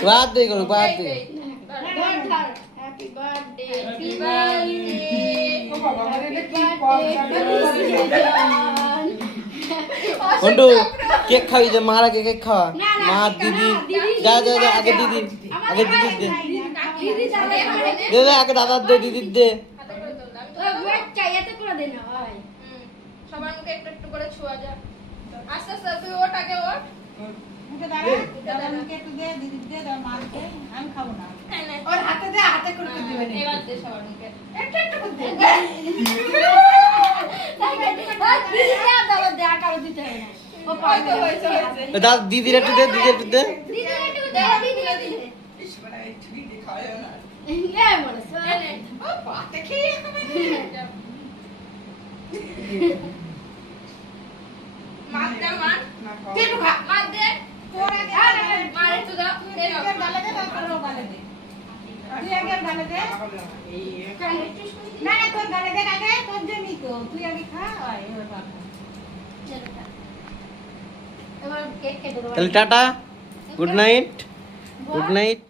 birthday করো birthday happy birthday happy birthday ও বাবা মানে এটা কি পাওয়া বন্ধু কেক খাই যে মারা কেক খাওয়া মা দিদি যা যা যা আগে দিদি আগে দিদি দে দিদি যাবে দে দে আগে দাদা দে দিদি দে হাতে করে তোল আমি তো ওয়েট চাই এত করে দে না ভাই সবার মুখে একটু একটু করে ছোঁয়া যা আস্তে আস্তে তুই ওঠ আগে ওঠ মুখে দাঁড়া দাদা মুখে একটু দে দিদি দে দাও মাকে আমি খাবো না ওর হাতে দে হাতে করে দিবেন এবার দে সবার মুখে একটু একটু করে দে দিদি দে দাও দে আকার দিতে হয় না ও পাইতো হইছে দাদা দিদির একটু দে দিদি একটু দে দিদি একটু দে দিদি দে ইসমারা একটু দিদি খায় না এ মনে সোনে ও পাতে খেয়ে মার দে মার তুই তো খা মার দে তোর আগে মার একটু দাও দে দাও গালে দে তারপর গালে দে তুই আগে গালে দে না না তোর গালে দে আগে তোর জন্যই তো তুই আগে খা এবার বাবা এবার কেক কেটে দেবো তাহলে tata good night good night